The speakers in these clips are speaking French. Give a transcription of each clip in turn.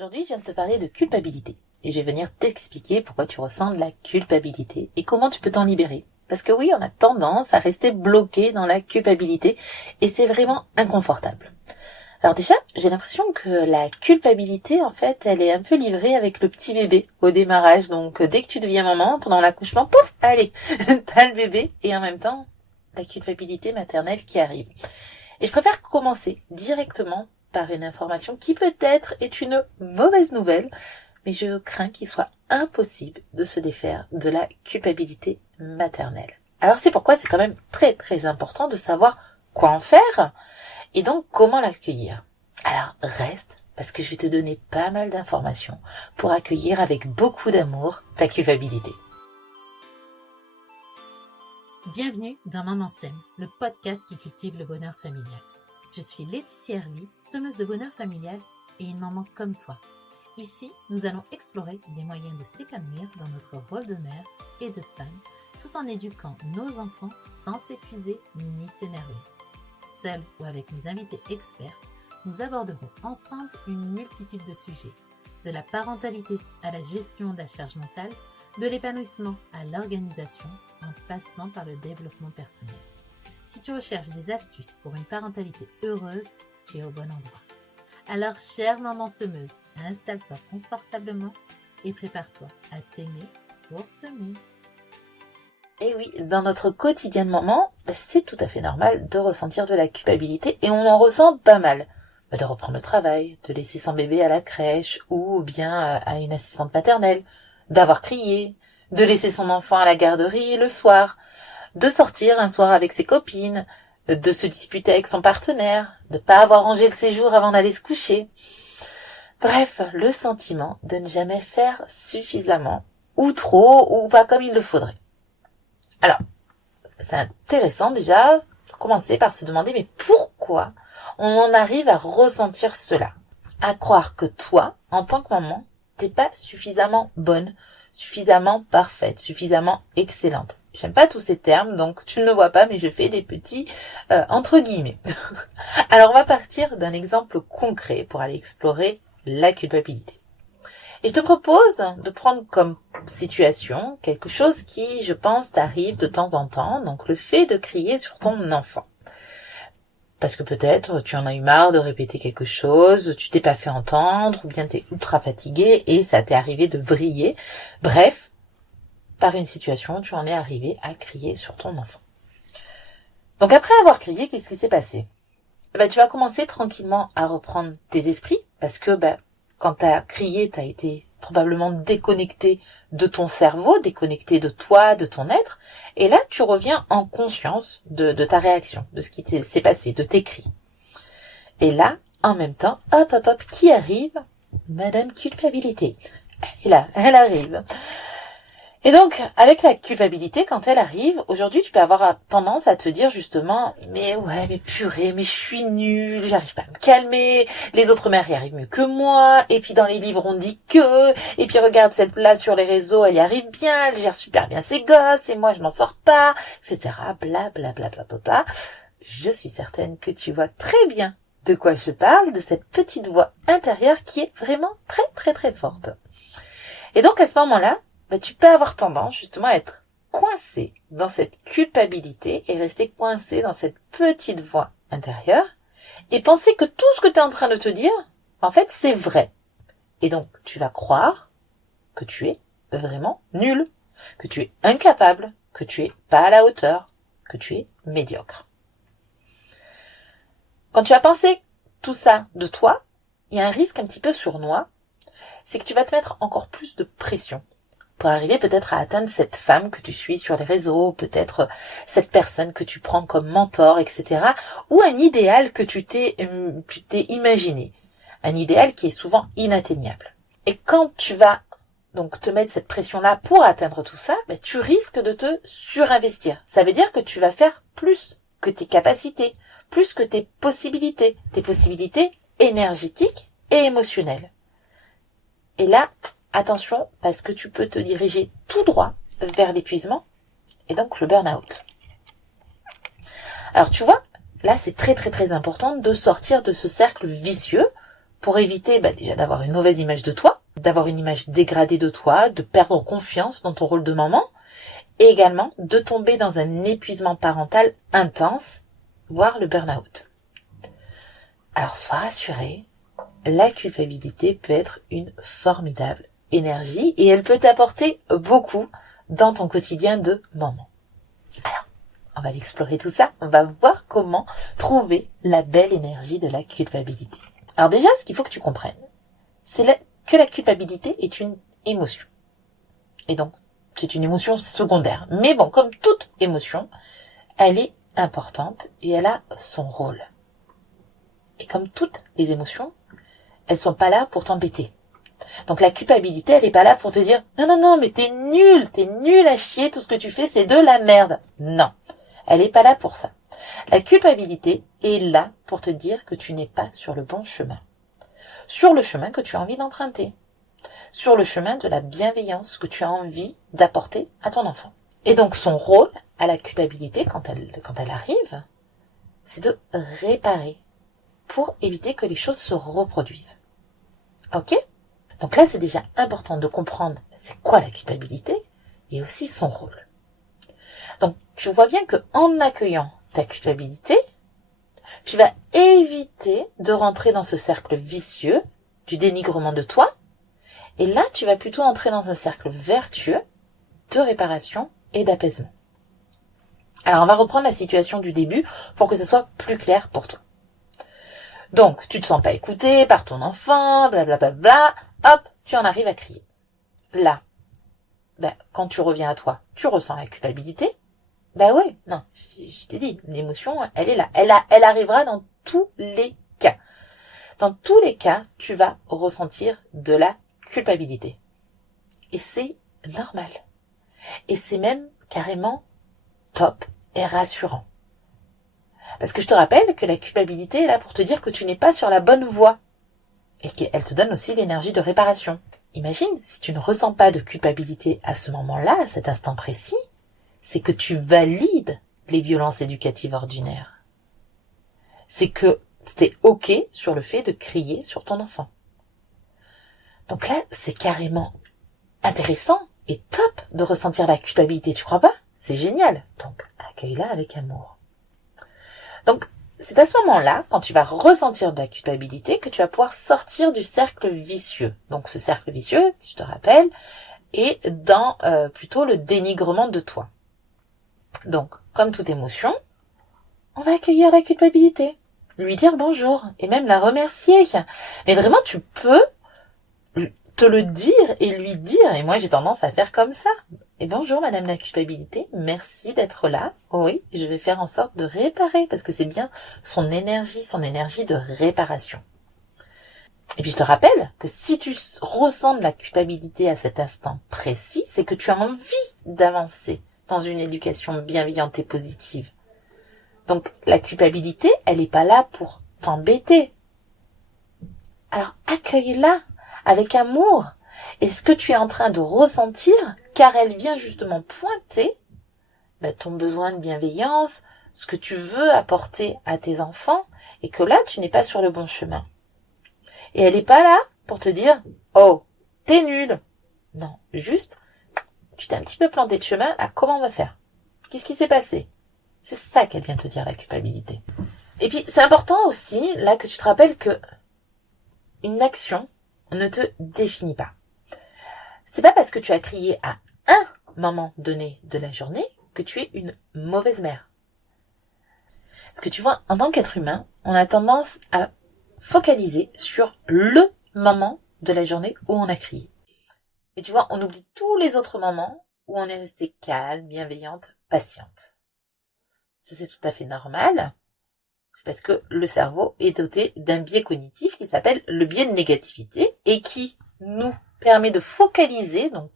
Aujourd'hui, je viens de te parler de culpabilité. Et je vais venir t'expliquer pourquoi tu ressens de la culpabilité et comment tu peux t'en libérer. Parce que oui, on a tendance à rester bloqué dans la culpabilité et c'est vraiment inconfortable. Alors déjà, j'ai l'impression que la culpabilité, en fait, elle est un peu livrée avec le petit bébé au démarrage. Donc dès que tu deviens maman, pendant l'accouchement, pouf, allez, t'as le bébé et en même temps, la culpabilité maternelle qui arrive. Et je préfère commencer directement par une information qui peut-être est une mauvaise nouvelle, mais je crains qu'il soit impossible de se défaire de la culpabilité maternelle. Alors c'est pourquoi c'est quand même très très important de savoir quoi en faire et donc comment l'accueillir. Alors reste, parce que je vais te donner pas mal d'informations pour accueillir avec beaucoup d'amour ta culpabilité. Bienvenue dans Maman Sème, le podcast qui cultive le bonheur familial. Je suis Laetitia Hervy, semeuse de bonheur familial et une maman comme toi. Ici, nous allons explorer des moyens de s'épanouir dans notre rôle de mère et de femme, tout en éduquant nos enfants sans s'épuiser ni s'énerver. Seule ou avec mes invités expertes, nous aborderons ensemble une multitude de sujets, de la parentalité à la gestion de la charge mentale, de l'épanouissement à l'organisation, en passant par le développement personnel. Si tu recherches des astuces pour une parentalité heureuse, tu es au bon endroit. Alors, chère maman semeuse, installe-toi confortablement et prépare-toi à t'aimer pour semer. Et oui, dans notre quotidien de maman, c'est tout à fait normal de ressentir de la culpabilité et on en ressent pas mal. De reprendre le travail, de laisser son bébé à la crèche ou bien à une assistante maternelle, d'avoir crié, de laisser son enfant à la garderie le soir, de sortir un soir avec ses copines, de se disputer avec son partenaire, de pas avoir rangé le séjour avant d'aller se coucher. Bref, le sentiment de ne jamais faire suffisamment, ou trop, ou pas comme il le faudrait. Alors, c'est intéressant déjà de commencer par se demander mais pourquoi on en arrive à ressentir cela, à croire que toi, en tant que maman, t'es pas suffisamment bonne, suffisamment parfaite, suffisamment excellente. J'aime pas tous ces termes, donc tu ne le vois pas, mais je fais des petits entre guillemets. Alors on va partir d'un exemple concret pour aller explorer la culpabilité. Et je te propose de prendre comme situation quelque chose qui, je pense, t'arrive de temps en temps, donc le fait de crier sur ton enfant. Parce que peut-être tu en as eu marre de répéter quelque chose, tu t'es pas fait entendre, ou bien t'es ultra fatigué et ça t'est arrivé de vriller. Bref, par une situation, tu en es arrivé à crier sur ton enfant. Donc après avoir crié, qu'est-ce qui s'est passé ? Tu vas commencer tranquillement à reprendre tes esprits, parce que quand t'as crié, t'as été probablement déconnecté de ton cerveau, déconnecté de toi, de ton être, et là tu reviens en conscience de ta réaction, de ce qui s'est passé, de tes cris. Et là, en même temps, hop, qui arrive ? Madame Culpabilité. Et là, elle arrive. Et donc, avec la culpabilité, quand elle arrive, aujourd'hui, tu peux avoir tendance à te dire justement, mais purée, mais je suis nulle, j'arrive pas à me calmer, les autres mères y arrivent mieux que moi, et puis dans les livres on dit que, et puis regarde cette là sur les réseaux, elle y arrive bien, elle gère super bien ses gosses, et moi je n'en sors pas, etc. Bla bla bla bla bla bla. Je suis certaine que tu vois très bien de quoi je parle, de cette petite voix intérieure qui est vraiment très très très forte. Et donc à ce moment-là, tu peux avoir tendance justement à être coincé dans cette culpabilité et rester coincé dans cette petite voix intérieure et penser que tout ce que tu es en train de te dire, en fait, c'est vrai. Et donc, tu vas croire que tu es vraiment nul, que tu es incapable, que tu es pas à la hauteur, que tu es médiocre. Quand tu vas penser tout ça de toi, il y a un risque un petit peu sournois, c'est que tu vas te mettre encore plus de pression pour arriver peut-être à atteindre cette femme que tu suis sur les réseaux, peut-être cette personne que tu prends comme mentor, etc. Ou un idéal que tu t'es imaginé. Un idéal qui est souvent inatteignable. Et quand tu vas donc te mettre cette pression-là pour atteindre tout ça, tu risques de te surinvestir. Ça veut dire que tu vas faire plus que tes capacités, plus que tes possibilités énergétiques et émotionnelles. Et là, attention, parce que tu peux te diriger tout droit vers l'épuisement et donc le burn-out. Alors tu vois, là c'est très très très important de sortir de ce cercle vicieux pour éviter déjà d'avoir une mauvaise image de toi, d'avoir une image dégradée de toi, de perdre confiance dans ton rôle de maman, et également de tomber dans un épuisement parental intense, voire le burn-out. Alors sois rassuré, la culpabilité peut être une formidable énergie et elle peut t'apporter beaucoup dans ton quotidien de maman. Alors, on va l'explorer tout ça, on va voir comment trouver la belle énergie de la culpabilité. Alors déjà, ce qu'il faut que tu comprennes, c'est que la culpabilité est une émotion. Et donc, c'est une émotion secondaire. Mais bon, comme toute émotion, elle est importante et elle a son rôle. Et comme toutes les émotions, elles sont pas là pour t'embêter. Donc la culpabilité, elle est pas là pour te dire « Non, mais t'es nul à chier, tout ce que tu fais, c'est de la merde. » Non, elle est pas là pour ça. La culpabilité est là pour te dire que tu n'es pas sur le bon chemin. Sur le chemin que tu as envie d'emprunter. Sur le chemin de la bienveillance que tu as envie d'apporter à ton enfant. Et donc son rôle à la culpabilité, quand elle arrive, c'est de réparer pour éviter que les choses se reproduisent. Ok ? Donc là, c'est déjà important de comprendre c'est quoi la culpabilité et aussi son rôle. Donc, tu vois bien que en accueillant ta culpabilité, tu vas éviter de rentrer dans ce cercle vicieux du dénigrement de toi. Et là, tu vas plutôt entrer dans un cercle vertueux de réparation et d'apaisement. Alors, on va reprendre la situation du début pour que ce soit plus clair pour toi. Donc, tu te sens pas écouté par ton enfant, blablabla, hop, tu en arrives à crier. Là, quand tu reviens à toi, tu ressens la culpabilité. Ouais, non, je t'ai dit, l'émotion, elle est là. Elle arrivera dans tous les cas. Dans tous les cas, tu vas ressentir de la culpabilité. Et c'est normal. Et c'est même carrément top et rassurant. Parce que je te rappelle que la culpabilité est là pour te dire que tu n'es pas sur la bonne voie. Et qu'elle te donne aussi l'énergie de réparation. Imagine, si tu ne ressens pas de culpabilité à ce moment-là, à cet instant précis, c'est que tu valides les violences éducatives ordinaires. C'est que t'es OK sur le fait de crier sur ton enfant. Donc là, c'est carrément intéressant et top de ressentir la culpabilité, tu crois pas ? C'est génial. Donc, accueille-la avec amour. Donc, c'est à ce moment-là, quand tu vas ressentir de la culpabilité, que tu vas pouvoir sortir du cercle vicieux. Donc, ce cercle vicieux, je te rappelle, est dans plutôt le dénigrement de toi. Donc, comme toute émotion, on va accueillir la culpabilité, lui dire bonjour et même la remercier. Mais vraiment, tu peux te le dire et lui dire, et moi j'ai tendance à faire comme ça. Et bonjour madame la culpabilité, merci d'être là. Oui, je vais faire en sorte de réparer, parce que c'est bien son énergie de réparation. Et puis je te rappelle que si tu ressens de la culpabilité à cet instant précis, c'est que tu as envie d'avancer dans une éducation bienveillante et positive. Donc la culpabilité, elle n'est pas là pour t'embêter. Alors accueille-la avec amour. Et ce que tu es en train de ressentir, car elle vient justement pointer ton besoin de bienveillance, ce que tu veux apporter à tes enfants, et que là, tu n'es pas sur le bon chemin. Et elle n'est pas là pour te dire « Oh, t'es nul !» Non, juste, tu t'es un petit peu planté de chemin, comment on va faire ? Qu'est-ce qui s'est passé ? C'est ça qu'elle vient te dire, la culpabilité. Et puis, c'est important aussi, là, que tu te rappelles que une action ne te définit pas. C'est pas parce que tu as crié à un moment donné de la journée que tu es une mauvaise mère. Parce que tu vois, en tant qu'être humain, on a tendance à focaliser sur le moment de la journée où on a crié. Et tu vois, on oublie tous les autres moments où on est resté calme, bienveillante, patiente. Ça, c'est tout à fait normal. C'est parce que le cerveau est doté d'un biais cognitif qui s'appelle le biais de négativité et qui nous permet de focaliser, donc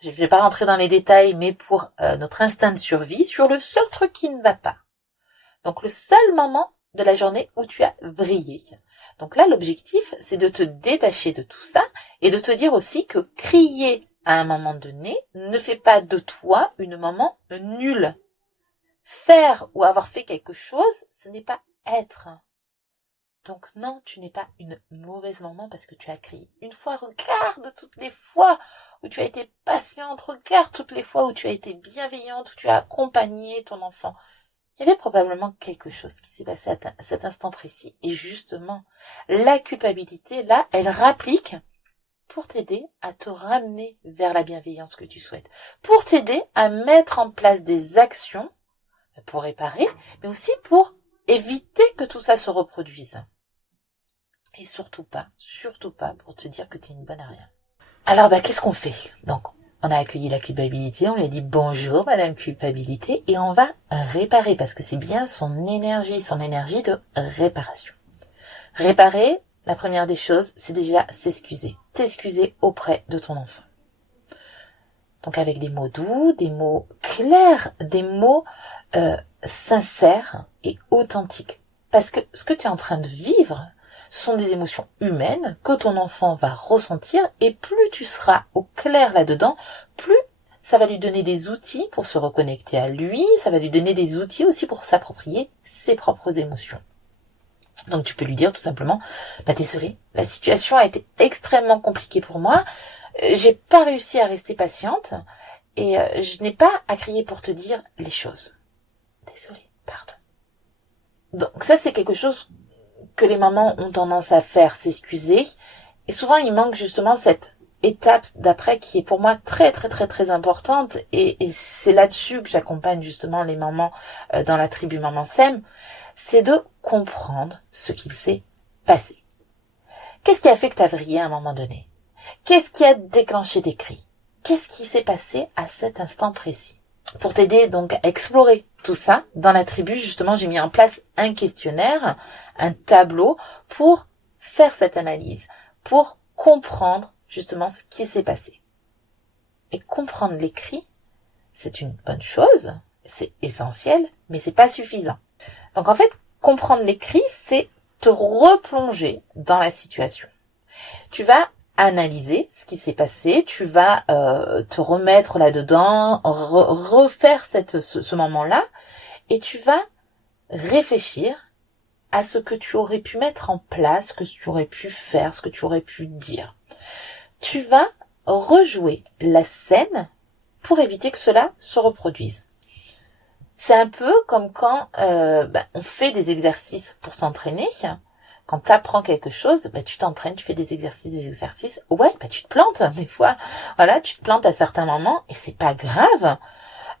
je ne vais pas rentrer dans les détails, mais pour notre instinct de survie, sur le seul truc qui ne va pas. Donc le seul moment de la journée où tu as vrillé. Donc là, l'objectif, c'est de te détacher de tout ça et de te dire aussi que crier à un moment donné ne fait pas de toi une maman nulle. Faire ou avoir fait quelque chose, ce n'est pas être. Donc non, tu n'es pas une mauvaise maman parce que tu as crié. Une fois, regarde toutes les fois où tu as été patiente, regarde toutes les fois où tu as été bienveillante, où tu as accompagné ton enfant. Il y avait probablement quelque chose qui s'est passé à cet instant précis. Et justement, la culpabilité, là, elle rapplique pour t'aider à te ramener vers la bienveillance que tu souhaites. Pour t'aider à mettre en place des actions pour réparer, mais aussi pour éviter que tout ça se reproduise. Et surtout pas pour te dire que tu es une bonne à rien. Alors, qu'est-ce qu'on fait? Donc, on a accueilli la culpabilité, on lui a dit bonjour madame culpabilité, et on va réparer, parce que c'est bien son énergie de réparation. Réparer, la première des choses, c'est déjà s'excuser. T'excuser auprès de ton enfant. Donc avec des mots doux, des mots clairs, des mots sincères et authentiques. Parce que ce que tu es en train de vivre, ce sont des émotions humaines que ton enfant va ressentir, et plus tu seras au clair là-dedans, plus ça va lui donner des outils pour se reconnecter à lui, ça va lui donner des outils aussi pour s'approprier ses propres émotions. Donc tu peux lui dire tout simplement, désolé, la situation a été extrêmement compliquée pour moi, j'ai pas réussi à rester patiente, et je n'ai pas à crier pour te dire les choses. Désolé, pardon. Donc ça, c'est quelque chose que les mamans ont tendance à faire, s'excuser. Et souvent, il manque justement cette étape d'après qui est pour moi très très très très importante. Et c'est là-dessus que j'accompagne justement les mamans dans la tribu Maman Sème. C'est de comprendre ce qu'il s'est passé. Qu'est-ce qui a fait que tu as vrillé à un moment donné? Qu'est-ce qui a déclenché tes cris? Qu'est-ce qui s'est passé à cet instant précis? Pour t'aider donc à explorer tout ça, dans la tribu, justement, j'ai mis en place un questionnaire, un tableau pour faire cette analyse, pour comprendre justement ce qui s'est passé. Et comprendre les cris, c'est une bonne chose, c'est essentiel, mais c'est pas suffisant. Donc en fait, comprendre les cris, c'est te replonger dans la situation. Tu vas analyser ce qui s'est passé, tu vas te remettre là-dedans, refaire ce moment-là, et tu vas réfléchir à ce que tu aurais pu mettre en place, ce que tu aurais pu faire, ce que tu aurais pu dire. Tu vas rejouer la scène pour éviter que cela se reproduise. C'est un peu comme quand on fait des exercices pour s'entraîner. Quand tu apprends quelque chose, tu t'entraînes, tu fais des exercices. Ouais, tu te plantes des fois. Voilà, tu te plantes à certains moments et c'est pas grave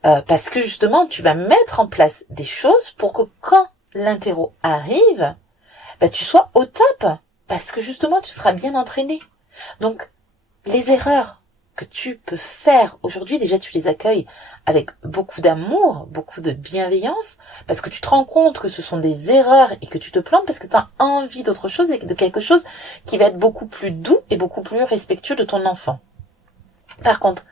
parce que justement, tu vas mettre en place des choses pour que quand l'interro arrive, tu sois au top parce que justement, tu seras bien entraîné. Donc, les erreurs que tu peux faire aujourd'hui, déjà tu les accueilles avec beaucoup d'amour, beaucoup de bienveillance, parce que tu te rends compte que ce sont des erreurs et que tu te plantes parce que tu as envie d'autre chose et de quelque chose qui va être beaucoup plus doux et beaucoup plus respectueux de ton enfant. Par contre,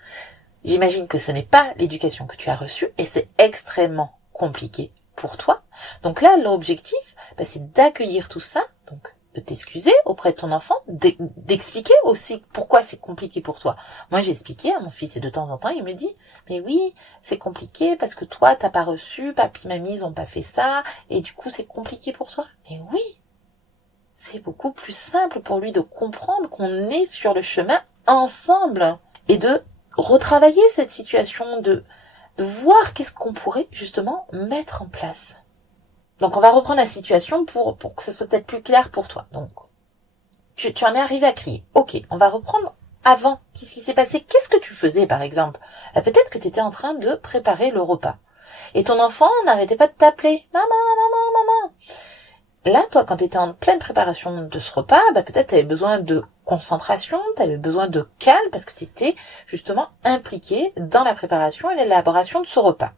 j'imagine que ce n'est pas l'éducation que tu as reçue et c'est extrêmement compliqué pour toi. Donc là, l'objectif, c'est d'accueillir tout ça, donc de t'excuser auprès de ton enfant, d'expliquer aussi pourquoi c'est compliqué pour toi. Moi, j'ai expliqué à mon fils et de temps en temps, il me dit, mais oui, c'est compliqué parce que toi, t'as pas reçu, papy, mamie, ils ont pas fait ça, et du coup, c'est compliqué pour toi. Mais oui, c'est beaucoup plus simple pour lui de comprendre qu'on est sur le chemin ensemble et de retravailler cette situation, de voir qu'est-ce qu'on pourrait justement mettre en place. Donc on va reprendre la situation pour que ce soit peut-être plus clair pour toi. Donc tu en es arrivé à crier. Ok, on va reprendre avant. Qu'est-ce qui s'est passé? Qu'est-ce que tu faisais par exemple? Peut-être que tu étais en train de préparer le repas. Et ton enfant n'arrêtait pas de t'appeler. Maman, maman, maman. Là, toi, quand tu étais en pleine préparation de ce repas, peut-être tu avais besoin de concentration, tu avais besoin de calme parce que tu étais justement impliqué dans la préparation et l'élaboration de ce repas.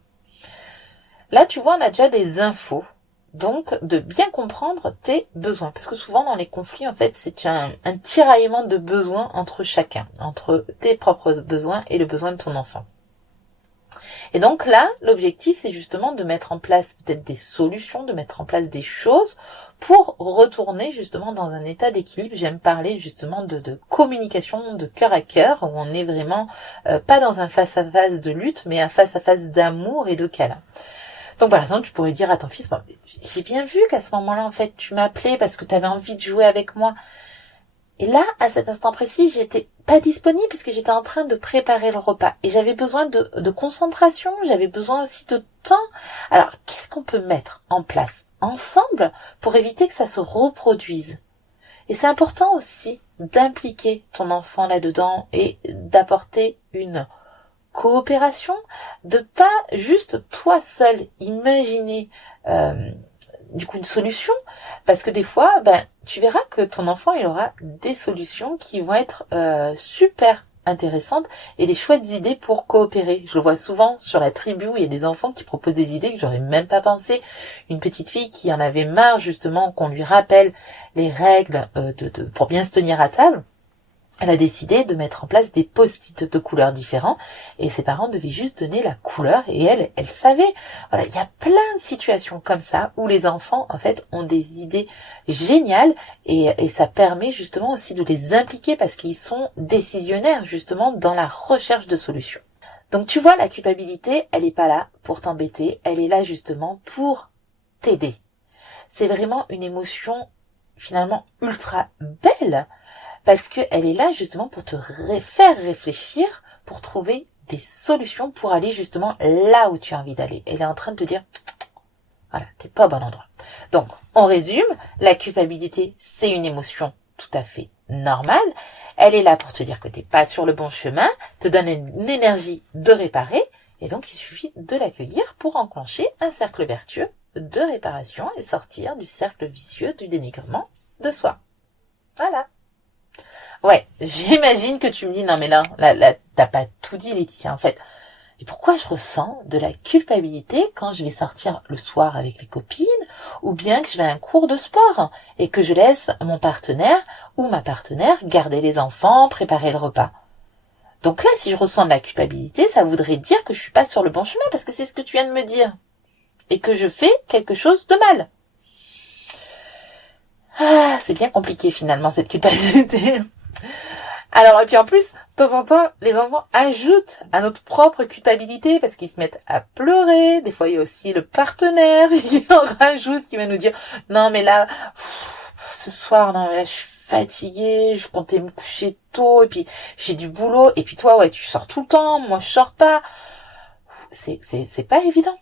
Là, tu vois, on a déjà des infos. Donc, de bien comprendre tes besoins. Parce que souvent, dans les conflits, en fait, c'est un tiraillement de besoins entre chacun. Entre tes propres besoins et le besoin de ton enfant. Et donc là, l'objectif, c'est justement de mettre en place peut-être des solutions, de mettre en place des choses pour retourner justement dans un état d'équilibre. J'aime parler justement de communication de cœur à cœur, où on est vraiment pas dans un face-à-face de lutte, mais un face-à-face d'amour et de câlin. Donc par exemple, tu pourrais dire à ton fils, bon, j'ai bien vu qu'à ce moment-là, en fait, tu m'appelais parce que tu avais envie de jouer avec moi. Et là, à cet instant précis, j'étais pas disponible parce que j'étais en train de préparer le repas. Et j'avais besoin de concentration, j'avais besoin aussi de temps. Alors, qu'est-ce qu'on peut mettre en place ensemble pour éviter que ça se reproduise? Et c'est important aussi d'impliquer ton enfant là-dedans et d'apporter une coopération, de pas juste toi seul imaginer du coup une solution, parce que des fois tu verras que ton enfant il aura des solutions qui vont être super intéressantes et des chouettes idées pour coopérer. Je le vois souvent sur la tribu où il y a des enfants qui proposent des idées que j'aurais même pas pensé. Une petite fille qui en avait marre justement qu'on lui rappelle les règles pour bien se tenir à table. Elle a décidé de mettre en place des post-it de couleurs différents et ses parents devaient juste donner la couleur et elle savait. Voilà, il y a plein de situations comme ça où les enfants en fait ont des idées géniales et ça permet justement aussi de les impliquer parce qu'ils sont décisionnaires justement dans la recherche de solutions. Donc tu vois, la culpabilité, elle est pas là pour t'embêter, elle est là justement pour t'aider. C'est vraiment une émotion finalement ultra belle. Parce qu'elle est là justement pour te faire réfléchir, pour trouver des solutions pour aller justement là où tu as envie d'aller. Elle est en train de te dire, voilà, t'es pas au bon endroit. Donc, on résume, la culpabilité, c'est une émotion tout à fait normale. Elle est là pour te dire que t'es pas sur le bon chemin, te donne une énergie de réparer, et donc il suffit de l'accueillir pour enclencher un cercle vertueux de réparation et sortir du cercle vicieux du dénigrement de soi. Voilà. Ouais, j'imagine que tu me dis, non mais là, t'as pas tout dit Laetitia, en fait. Et pourquoi je ressens de la culpabilité quand je vais sortir le soir avec les copines, ou bien que je vais à un cours de sport, et que je laisse mon partenaire ou ma partenaire garder les enfants, préparer le repas. Donc là, si je ressens de la culpabilité, ça voudrait dire que je suis pas sur le bon chemin, parce que c'est ce que tu viens de me dire. Et que je fais quelque chose de mal. Ah, c'est bien compliqué finalement, cette culpabilité. Alors, et puis en plus, de temps en temps, les enfants ajoutent à notre propre culpabilité parce qu'ils se mettent à pleurer. Des fois, il y a aussi le partenaire qui en rajoute, qui va nous dire « Non, mais là, ce soir, non, là, je suis fatiguée, je comptais me coucher tôt, et puis j'ai du boulot, et puis toi, ouais, tu sors tout le temps, moi, je sors pas. » C'est pas évident.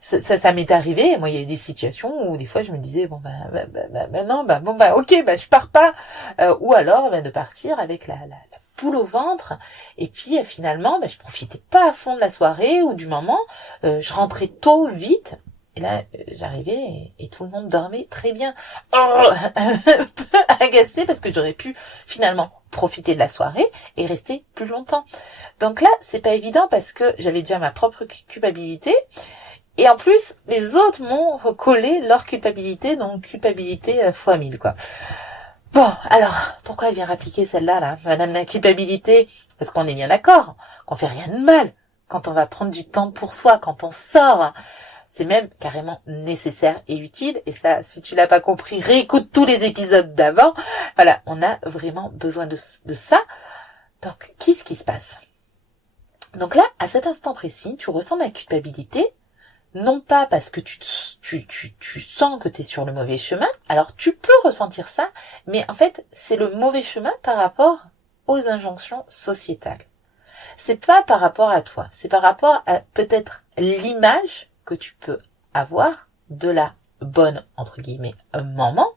Ça m'est arrivé. Moi, il y a des situations où des fois je me disais bon ok, je pars pas, ou alors de partir avec la boule au ventre. Et puis finalement, je profitais pas à fond de la soirée ou du moment. Je rentrais tôt, vite. Et là, j'arrivais et tout le monde dormait très bien. Un peu agacée parce que j'aurais pu finalement profiter de la soirée et rester plus longtemps. Donc là, c'est pas évident parce que j'avais déjà ma propre culpabilité. Et en plus, les autres m'ont recollé leur culpabilité, donc culpabilité fois 1000, quoi. Bon, alors, pourquoi elle vient rappliquer celle-là, là, Madame la culpabilité? Parce qu'on est bien d'accord, qu'on fait rien de mal, quand on va prendre du temps pour soi, quand on sort. C'est même carrément nécessaire et utile. Et ça, si tu l'as pas compris, réécoute tous les épisodes d'avant. Voilà, on a vraiment besoin de ça. Donc, qu'est-ce qui se passe? Donc là, à cet instant précis, tu ressens la culpabilité, non pas parce que tu sens que tu es sur le mauvais chemin, alors tu peux ressentir ça, mais en fait, c'est le mauvais chemin par rapport aux injonctions sociétales. C'est pas par rapport à toi, c'est par rapport à peut-être l'image que tu peux avoir de la bonne, entre guillemets, maman,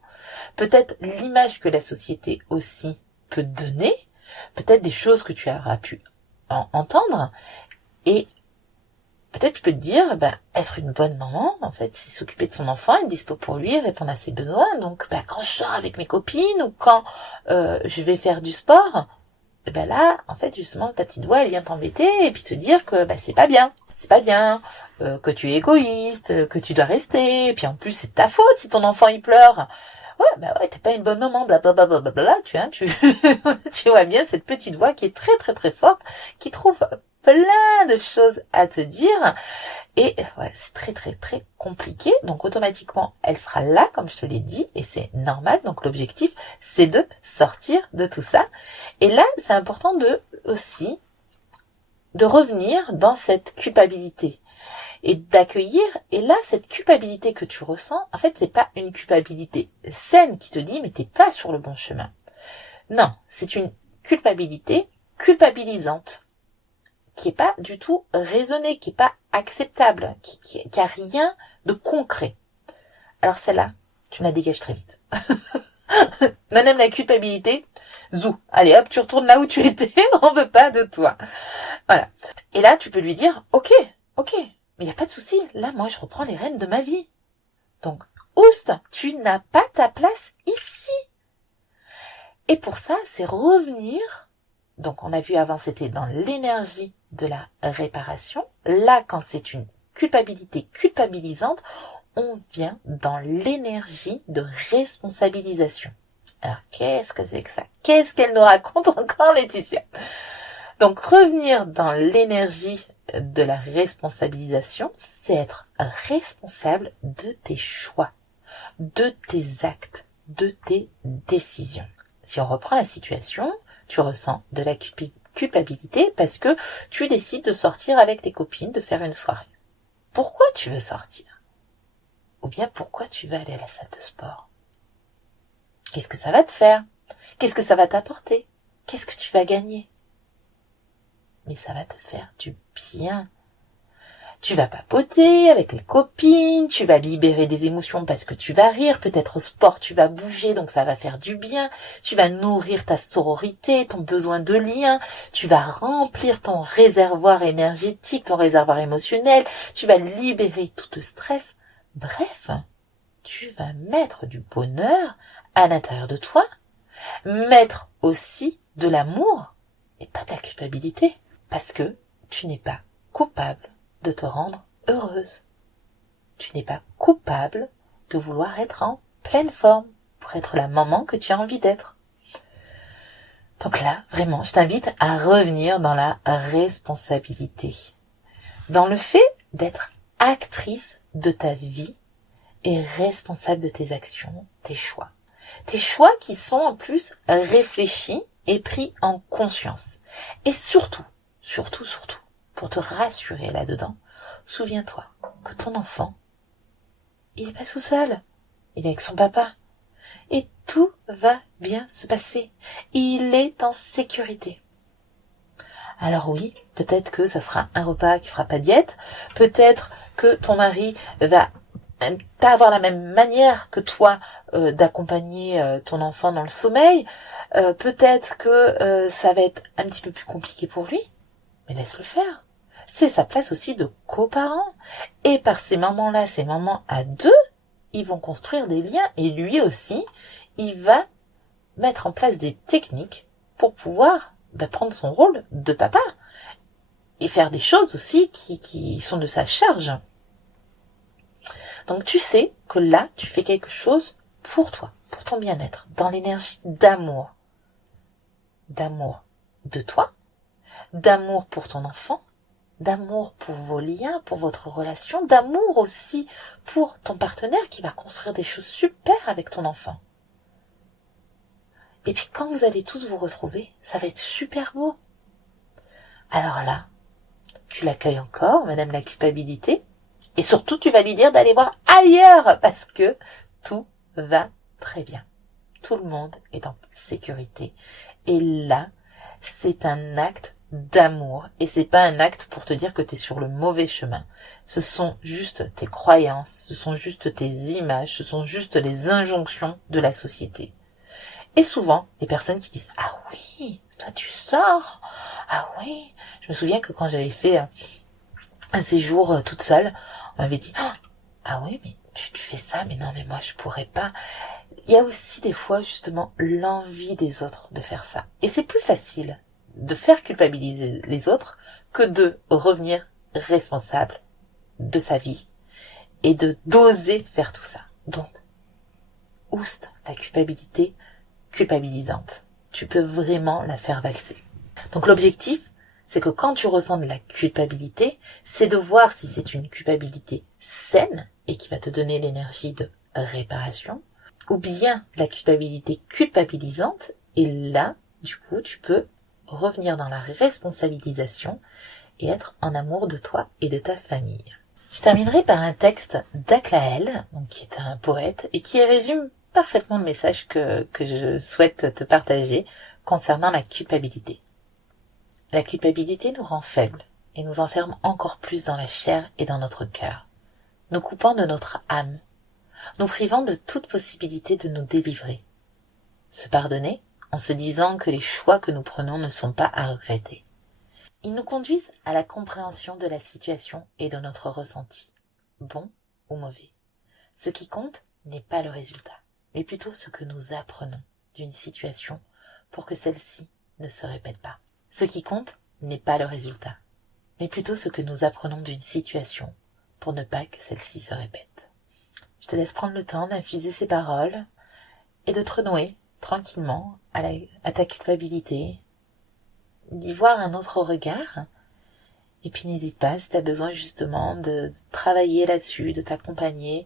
peut-être l'image que la société aussi peut donner, peut-être des choses que tu auras pu entendre, et peut-être tu peux te dire, être une bonne maman, en fait, c'est s'occuper de son enfant, être dispo pour lui, répondre à ses besoins. Donc, quand je sors avec mes copines ou quand je vais faire du sport, là, en fait, justement, ta petite voix, elle vient t'embêter et puis te dire que c'est pas bien. C'est pas bien, que tu es égoïste, que tu dois rester, et puis en plus, c'est ta faute si ton enfant, il pleure. Ouais, t'es pas une bonne maman, blablabla, tu vois bien cette petite voix qui est très, très, très forte, qui trouve plein de choses à te dire, et voilà, c'est très très très compliqué, donc automatiquement elle sera là comme je te l'ai dit, et c'est normal. Donc l'objectif c'est de sortir de tout ça, et là c'est important de revenir dans cette culpabilité et d'accueillir. Et là, cette culpabilité que tu ressens, en fait, c'est pas une culpabilité saine qui te dit mais t'es pas sur le bon chemin. Non, c'est une culpabilité culpabilisante qui est pas du tout raisonnée, qui est pas acceptable, qui a rien de concret. Alors celle-là, tu la dégages très vite. Madame la culpabilité, zou, allez hop, tu retournes là où tu étais, on veut pas de toi. Voilà. Et là, tu peux lui dire, ok, mais y a pas de souci, là, moi, je reprends les rênes de ma vie. Donc, oust, tu n'as pas ta place ici. Et pour ça, c'est revenir. Donc, on a vu avant, c'était dans l'énergie de la réparation. Là, quand c'est une culpabilité culpabilisante, on vient dans l'énergie de responsabilisation. Alors, qu'est-ce que c'est que ça? Qu'est-ce qu'elle nous raconte encore, Laetitia? Donc, revenir dans l'énergie de la responsabilisation, c'est être responsable de tes choix, de tes actes, de tes décisions. Si on reprend la situation, tu ressens de la culpabilité parce que tu décides de sortir avec tes copines, de faire une soirée. Pourquoi tu veux sortir? Ou bien pourquoi tu veux aller à la salle de sport? Qu'est-ce que ça va te faire? Qu'est-ce que ça va t'apporter? Qu'est-ce que tu vas gagner? Mais ça va te faire du bien. Tu vas papoter avec les copines, tu vas libérer des émotions parce que tu vas rire, peut-être au sport tu vas bouger donc ça va faire du bien, tu vas nourrir ta sororité, ton besoin de lien, tu vas remplir ton réservoir énergétique, ton réservoir émotionnel, tu vas libérer tout le stress. Bref, tu vas mettre du bonheur à l'intérieur de toi, mettre aussi de l'amour et pas de la culpabilité parce que tu n'es pas coupable de te rendre heureuse. Tu n'es pas coupable de vouloir être en pleine forme pour être la maman que tu as envie d'être. Donc là, vraiment, je t'invite à revenir dans la responsabilité, dans le fait d'être actrice de ta vie et responsable de tes actions, tes choix. Tes choix qui sont en plus réfléchis et pris en conscience. Et surtout, pour te rassurer là-dedans, souviens-toi que ton enfant, il n'est pas tout seul, il est avec son papa. Et tout va bien se passer. Il est en sécurité. Alors oui, peut-être que ça sera un repas qui sera pas diète, peut-être que ton mari va pas avoir la même manière que toi d'accompagner ton enfant dans le sommeil, peut-être que ça va être un petit peu plus compliqué pour lui, mais laisse-le faire. C'est sa place aussi de coparent. Et par ces moments-là, ces moments à deux, ils vont construire des liens et lui aussi, il va mettre en place des techniques pour pouvoir prendre son rôle de papa et faire des choses aussi qui sont de sa charge. Donc tu sais que là, tu fais quelque chose pour toi, pour ton bien-être, dans l'énergie d'amour. D'amour de toi, d'amour pour ton enfant, d'amour pour vos liens, pour votre relation, d'amour aussi pour ton partenaire qui va construire des choses super avec ton enfant. Et puis quand vous allez tous vous retrouver, ça va être super beau. Alors là, tu l'accueilles encore, madame la culpabilité, et surtout tu vas lui dire d'aller voir ailleurs parce que tout va très bien. Tout le monde est en sécurité. Et là, c'est un acte d'amour et c'est pas un acte pour te dire que tu es sur le mauvais chemin. Ce sont juste tes croyances, ce sont juste tes images, ce sont juste les injonctions de la société. Et souvent, les personnes qui disent « Ah oui, toi tu sors ! Ah oui !» Je me souviens que quand j'avais fait un séjour toute seule, on m'avait dit « Ah oui, mais tu fais ça, mais non, mais moi je pourrais pas. » Il y a aussi des fois justement l'envie des autres de faire ça. Et c'est plus facile de faire culpabiliser les autres que de revenir responsable de sa vie et de d'oser faire tout ça. Donc, oust la culpabilité culpabilisante. Tu peux vraiment la faire valser. Donc l'objectif, c'est que quand tu ressens de la culpabilité, c'est de voir si c'est une culpabilité saine et qui va te donner l'énergie de réparation, ou bien la culpabilité culpabilisante, et là, du coup, tu peux revenir dans la responsabilisation et être en amour de toi et de ta famille. Je terminerai par un texte d'Aclaël, qui est un poète, et qui résume parfaitement le message que je souhaite te partager concernant la culpabilité. La culpabilité nous rend faibles et nous enferme encore plus dans la chair et dans notre cœur, nous coupant de notre âme, nous privant de toute possibilité de nous délivrer. Se pardonner en se disant que les choix que nous prenons ne sont pas à regretter. Ils nous conduisent à la compréhension de la situation et de notre ressenti, bon ou mauvais. Ce qui compte n'est pas le résultat, mais plutôt ce que nous apprenons d'une situation pour que celle-ci ne se répète pas. Ce qui compte n'est pas le résultat, mais plutôt ce que nous apprenons d'une situation pour ne pas que celle-ci se répète. Je te laisse prendre le temps d'infuser ces paroles et de te renouer tranquillement à ta culpabilité, d'y voir un autre regard. Et puis n'hésite pas, si tu as besoin justement de travailler là-dessus, de t'accompagner,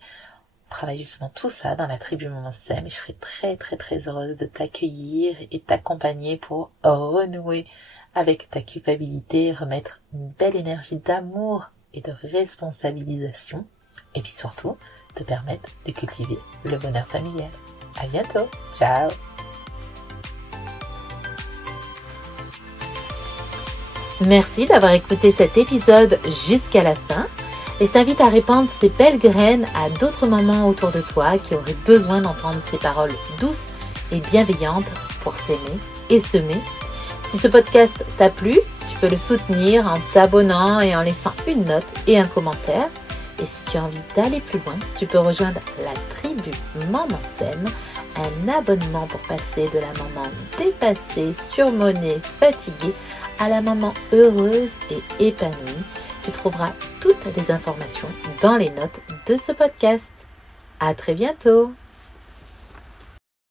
travaille justement tout ça dans la tribu Maman Sème. Et je serai très très très heureuse de t'accueillir et t'accompagner pour renouer avec ta culpabilité, remettre une belle énergie d'amour et de responsabilisation, et puis surtout te permettre de cultiver le bonheur familial. À bientôt, ciao. Merci d'avoir écouté cet épisode jusqu'à la fin et je t'invite à répandre ces belles graines à d'autres mamans autour de toi qui auraient besoin d'entendre ces paroles douces et bienveillantes pour s'aimer et semer. Si ce podcast t'a plu, tu peux le soutenir en t'abonnant et en laissant une note et un commentaire. Et si tu as envie d'aller plus loin, tu peux rejoindre la tribu Maman Sème, un abonnement pour passer de la maman dépassée, surmonnée, fatiguée à la maman heureuse et épanouie. Tu trouveras toutes les informations dans les notes de ce podcast. À très bientôt!